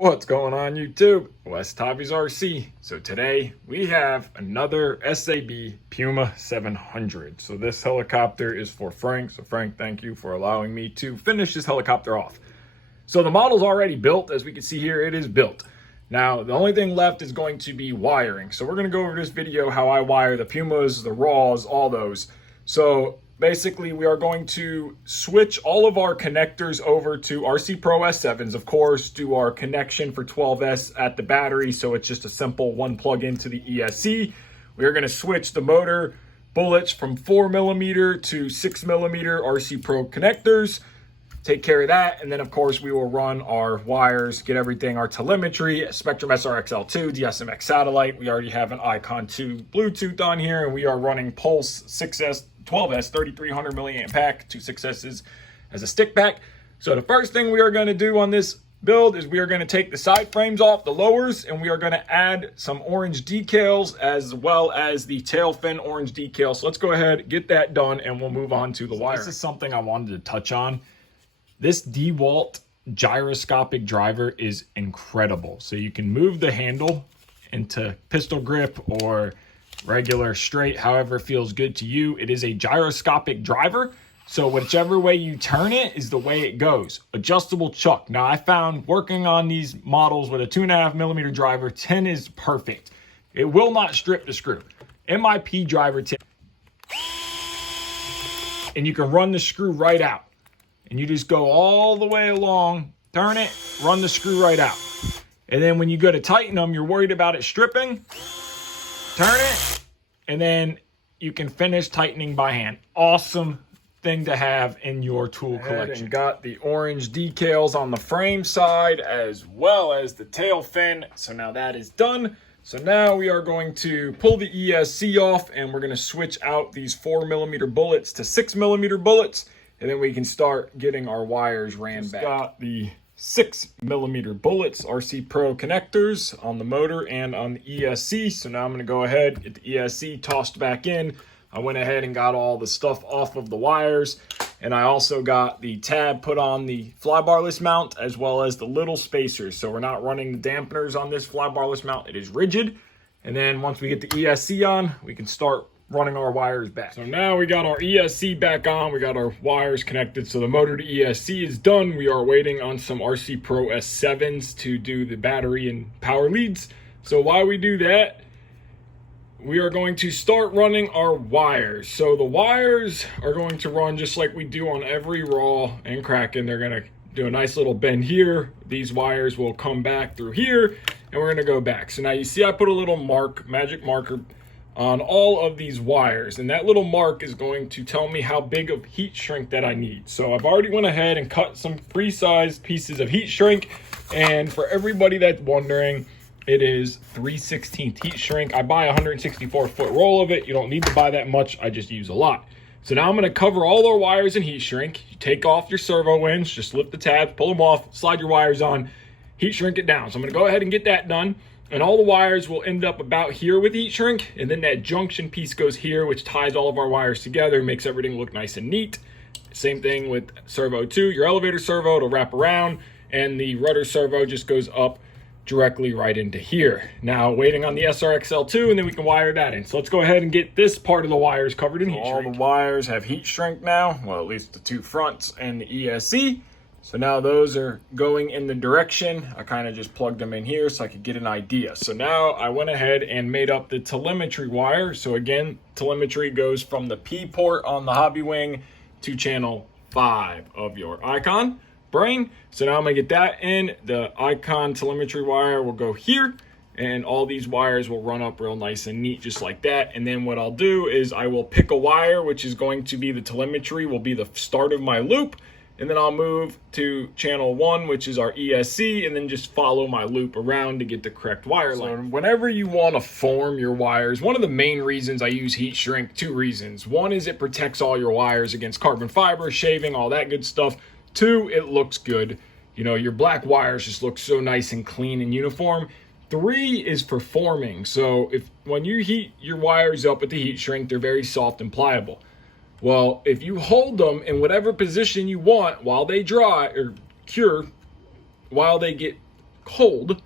What's going on YouTube? WestHobbiesRC. So today we have another SAB Puma 700. So this helicopter is for Frank. So Frank, thank you for allowing me to finish this helicopter off. So the model's already built. As we can see here, it is built. Now, the only thing left is going to be wiring. So we're going to go over this video how I wire the Pumas, the Raws, all those. So basically, we are going to switch all of our connectors over to RC Pro S7s, of course, do our connection for 12S at the battery, so it's just a simple one plug into the ESC. We are going to switch the motor bullets from 4mm to 6mm RC Pro connectors, take care of that, and then of course we will run our wires, get everything, our telemetry, Spectrum SRXL2, DSMX satellite. We already have an Icon 2 Bluetooth on here, and we are running Pulse 6S 12S 3300 milliamp pack, 2 6S's as a stick pack. So the first thing we are going to do on this build is we are going to take the side frames off the lowers, and we are going to add some orange decals as well as the tail fin orange decal. So let's go ahead, get that done, and we'll move on to the wire. This is something I wanted to touch on. This DeWalt gyroscopic driver is incredible. So you can move the handle into pistol grip or regular straight, however feels good to you. It is a gyroscopic driver, so whichever way you turn it is the way it goes. Adjustable chuck. Now I found working on these models with a 2.5mm driver, 10 is perfect. It will not strip the screw. MIP driver 10, and you can run the screw right out. And you just go all the way along, turn it, run the screw right out. And then when you go to tighten them, you're worried about it stripping, turn it, and then you can finish tightening by hand. Awesome thing to have in your tool collection. And got the orange decals on the frame side as well as the tail fin. So now that is done. So now we are going to pull the ESC off, and we're going to switch out these 4mm bullets to 6mm bullets. And then we can start getting our wires ran back. Got the 6mm bullets, RC Pro connectors on the motor and on the ESC. So now I'm going to go ahead, get the ESC tossed back in. I went ahead and got all the stuff off of the wires. And I also got the tab put on the flybarless mount as well as the little spacers. So we're not running the dampeners on this flybarless mount. It is rigid. And then once we get the ESC on, we can start running our wires back. So now we got our ESC back on, we got our wires connected, so the motor to ESC is done. We are waiting on some RC Pro S7s to do the battery and power leads. So while we do that, we are going to start running our wires. So the wires are going to run just like we do on every Raw and Kraken. They're gonna do a nice little bend here. These wires will come back through here, and we're gonna go back. So now you see I put a little magic marker on all of these wires, and that little mark is going to tell me how big of heat shrink that I need. So I've already went ahead and cut some free-sized pieces of heat shrink, and for everybody that's wondering, it is 3/16 heat shrink. I buy a 164-foot roll of it. You don't need to buy that much, I just use a lot. So now I'm going to cover all our wires in heat shrink. You take off your servo winch, just lift the tabs, pull them off, slide your wires on, heat shrink it down. So I'm going to go ahead and get that done. And all the wires will end up about here with heat shrink, and then that junction piece goes here, which ties all of our wires together, makes everything look nice and neat. Same thing with servo 2, your elevator servo, it'll wrap around, and the rudder servo just goes up directly right into here. Now waiting on the SRXL2, and then we can wire that in. So let's go ahead and get this part of the wires covered in heat shrink. All the wires have heat shrink now, well, at least the 2 fronts and the ESC. So now those are going in the direction. I kind of just plugged them in here so I could get an idea. So now I went ahead and made up the telemetry wire. So again, telemetry goes from the P port on the Hobby Wing to channel 5 of your Icon brain. So now I'm gonna get that in. The Icon telemetry wire will go here, and all these wires will run up real nice and neat just like that. And then what I'll do is I will pick a wire, which is going to be the telemetry, will be the start of my loop. And then I'll move to channel 1, which is our ESC, and then just follow my loop around to get the correct wire line. So whenever you want to form your wires, one of the main reasons I use heat shrink, 2 reasons. One is it protects all your wires against carbon fiber, shaving, all that good stuff. 2, it looks good. You know, your black wires just look so nice and clean and uniform. 3 is for forming. So when you heat your wires up with the heat shrink, they're very soft and pliable. Well, if you hold them in whatever position you want while they dry or cure, while they get cold,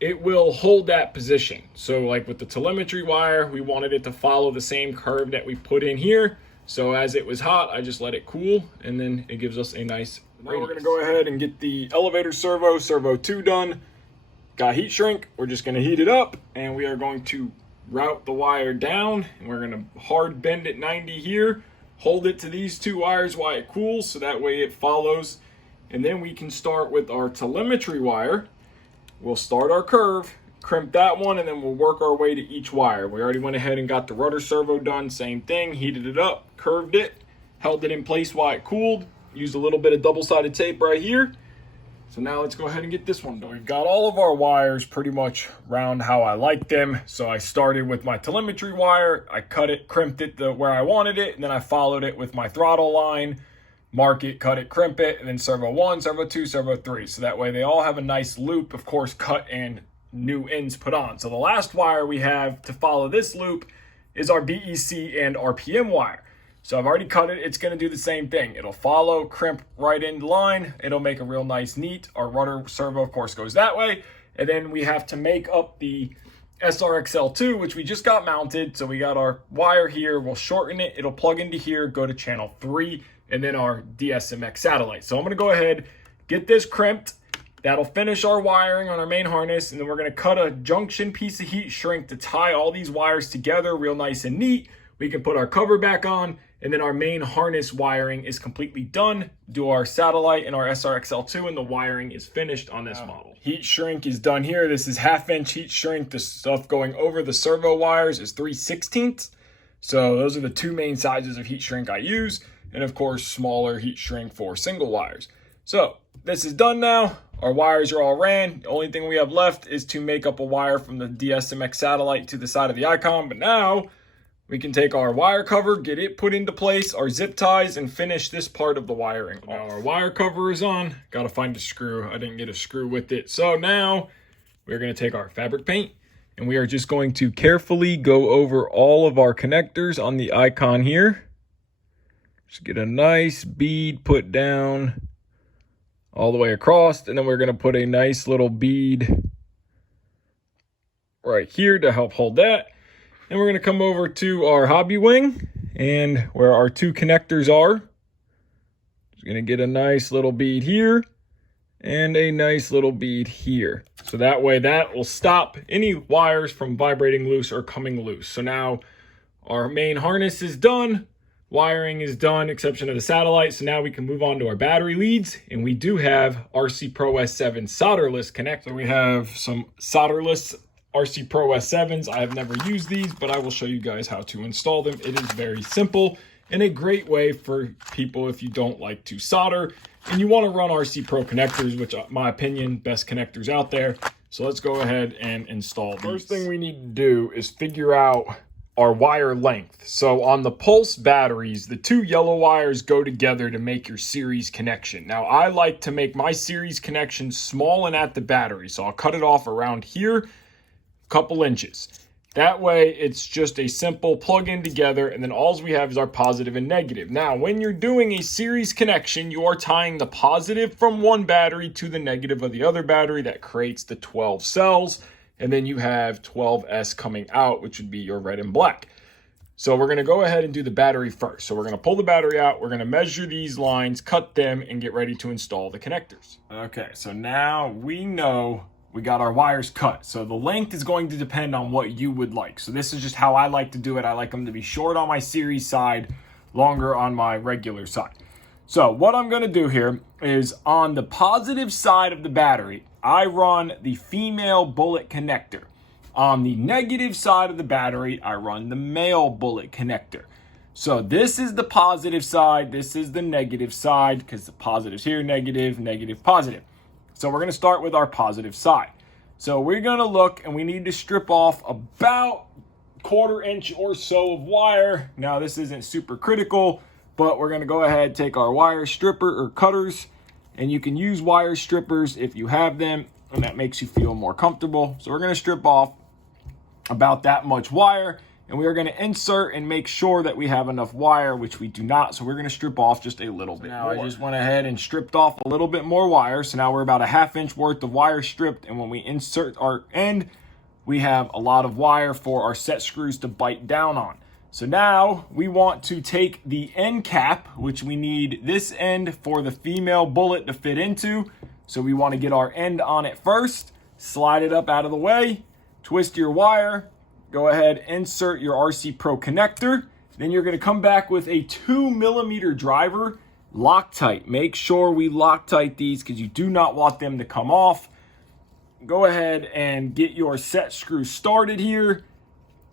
it will hold that position. So like with the telemetry wire, we wanted it to follow the same curve that we put in here. So as it was hot, I just let it cool, and then it gives us a nice radius. Now we're gonna go ahead and get the elevator servo 2 done. Got heat shrink, we're just gonna heat it up, and we are going to route the wire down, and we're gonna hard bend it 90 here, hold it to these 2 wires while it cools, so that way it follows. And then we can start with our telemetry wire. We'll start our curve, crimp that one, and then we'll work our way to each wire. We already went ahead and got the rudder servo done, same thing, heated it up, curved it, held it in place while it cooled, used a little bit of double-sided tape right here. So now let's go ahead and get this one done. We've got all of our wires pretty much round how I like them. So I started with my telemetry wire, I cut it, crimped it where I wanted it, and then I followed it with my throttle line, mark it, cut it, crimp it, and then servo 1, servo 2, servo 3. So that way they all have a nice loop, of course, cut and new ends put on. So the last wire we have to follow this loop is our BEC and RPM wire. So I've already cut it, it's gonna do the same thing. It'll follow, crimp right in line, it'll make a real nice neat. Our rudder servo, of course, goes that way. And then we have to make up the SRXL2, which we just got mounted. So we got our wire here, we'll shorten it, it'll plug into here, go to channel 3, and then our DSMX satellite. So I'm gonna go ahead, get this crimped. That'll finish our wiring on our main harness, and then we're gonna cut a junction piece of heat shrink to tie all these wires together real nice and neat. We can put our cover back on, and then our main harness wiring is completely done. Do our satellite and our SRXL2, and the wiring is finished on this model. Heat shrink is done here. This is 1/2" heat shrink. The stuff going over the servo wires is 3/16. So those are the 2 main sizes of heat shrink I use. And of course, smaller heat shrink for single wires. So this is done now. Our wires are all ran. The only thing we have left is to make up a wire from the DSMX satellite to the side of the icon. But now we can take our wire cover, get it put into place, our zip ties, and finish this part of the wiring. Now our wire cover is on. Gotta find a screw. I didn't get a screw with it. So now we're gonna take our fabric paint, and we are just going to carefully go over all of our connectors on the icon here. Just get a nice bead put down all the way across, and then we're gonna put a nice little bead right here to help hold that. And we're gonna come over to our hobby wing, and where our 2 connectors are, just gonna get a nice little bead here and a nice little bead here. So that way that will stop any wires from vibrating loose or coming loose. So now our main harness is done, wiring is done, exception of the satellite. So now we can move on to our battery leads, and we do have RC Pro S7 solderless connector. So we have some solderless RC Pro S7s. I have never used these, but I will show you guys how to install them. It is very simple and a great way for people if you don't like to solder and you want to run RC Pro connectors, which in my opinion, best connectors out there. So let's go ahead and install these. First thing we need to do is figure out our wire length. So on the Pulse batteries, the 2 yellow wires go together to make your series connection. Now I like to make my series connection small and at the battery. So I'll cut it off around here, couple inches. That way it's just a simple plug in together, and then all we have is our positive and negative. Now when you're doing a series connection, you are tying the positive from one battery to the negative of the other battery. That creates the 12 cells, and then you have 12S coming out, which would be your red and black. So we're gonna go ahead and do the battery first. So we're gonna pull the battery out, we're gonna measure these lines, cut them, and get ready to install the connectors. Okay, so now we know we got our wires cut. So the length is going to depend on what you would like. So this is just how I like to do it. I like them to be short on my series side, longer on my regular side. So what I'm gonna do here is on the positive side of the battery, I run the female bullet connector. On the negative side of the battery, I run the male bullet connector. So this is the positive side, this is the negative side, because the positive's here, negative, negative, positive. So we're gonna start with our positive side. So we're gonna look, and we need to strip off about 1/4 inch or so of wire. Now this isn't super critical, but we're gonna go ahead, take our wire stripper or cutters, and you can use wire strippers if you have them, and that makes you feel more comfortable. So we're gonna strip off about that much wire, and we are going to insert and make sure that we have enough wire, which we do not. So we're going to strip off just a little bit more. I just went ahead and stripped off a little bit more wire. So now we're about a 1/2 inch worth of wire stripped. And when we insert our end, we have a lot of wire for our set screws to bite down on. So now we want to take the end cap, which we need this end for the female bullet to fit into. So we want to get our end on it first, slide it up out of the way, twist your wire, go ahead, insert your RC Pro connector. Then you're going to come back with a 2mm driver, Loctite. Make sure we Loctite these because you do not want them to come off. Go ahead and get your set screw started here,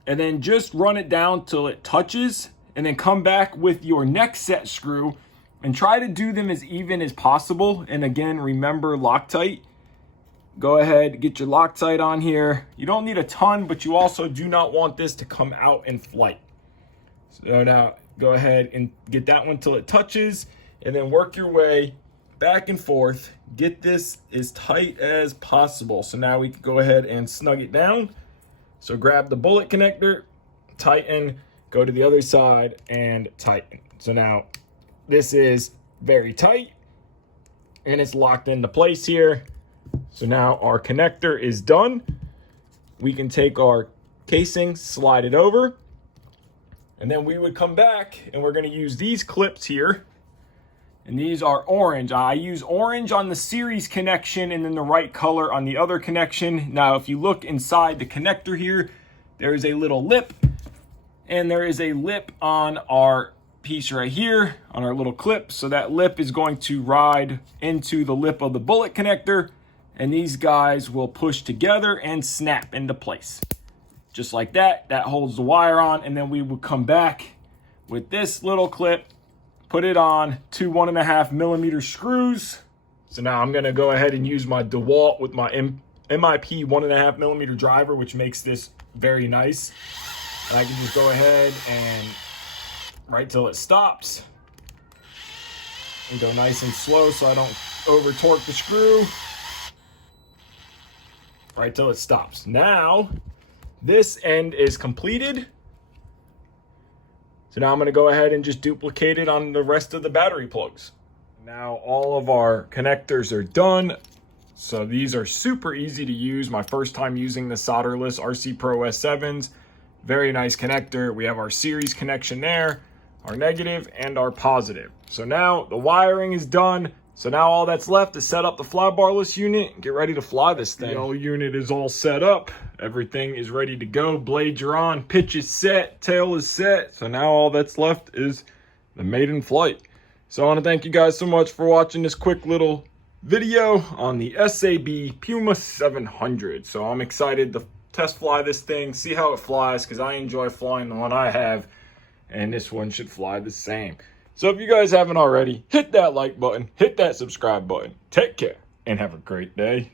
and then just run it down till it touches, and then come back with your next set screw and try to do them as even as possible. And again, remember Loctite. Go ahead, get your Loctite on here. You don't need a ton, but you also do not want this to come out in flight. So now go ahead and get that one till it touches, and then work your way back and forth. Get this as tight as possible. So now we can go ahead and snug it down. So grab the bullet connector, tighten, go to the other side and tighten. So now this is very tight and it's locked into place here. So now our connector is done. We can take our casing, slide it over, and then we would come back and we're going to use these clips here. And these are orange. I use orange on the series connection and then the right color on the other connection. Now, if you look inside the connector here, there is a little lip, and there is a lip on our piece right here on our little clip. So that lip is going to ride into the lip of the bullet connector, and these guys will push together and snap into place. Just like that, that holds the wire on, and then we will come back with this little clip, put it on 2 1.5mm screws. So now I'm gonna go ahead and use my DeWalt with my MIP 1.5mm driver, which makes this very nice. And I can just go ahead and right till it stops and go nice and slow so I don't over torque the screw. Right till it stops. Now, this end is completed. So now I'm going to go ahead and just duplicate it on the rest of the battery plugs. Now all of our connectors are done. So these are super easy to use. My first time using the Solderless RC Pro S7s. Very nice connector. We have our series connection there, our negative and our positive. So now the wiring is done. So now all that's left is set up the flybarless unit and get ready to fly this thing. The whole unit is all set up. Everything is ready to go. Blades are on, pitch is set, tail is set. So now all that's left is the maiden flight. So I want to thank you guys so much for watching this quick little video on the SAB Puma 700. So I'm excited to test fly this thing, see how it flies, because I enjoy flying the one I have, and this one should fly the same. So if you guys haven't already, hit that like button, hit that subscribe button. Take care and have a great day.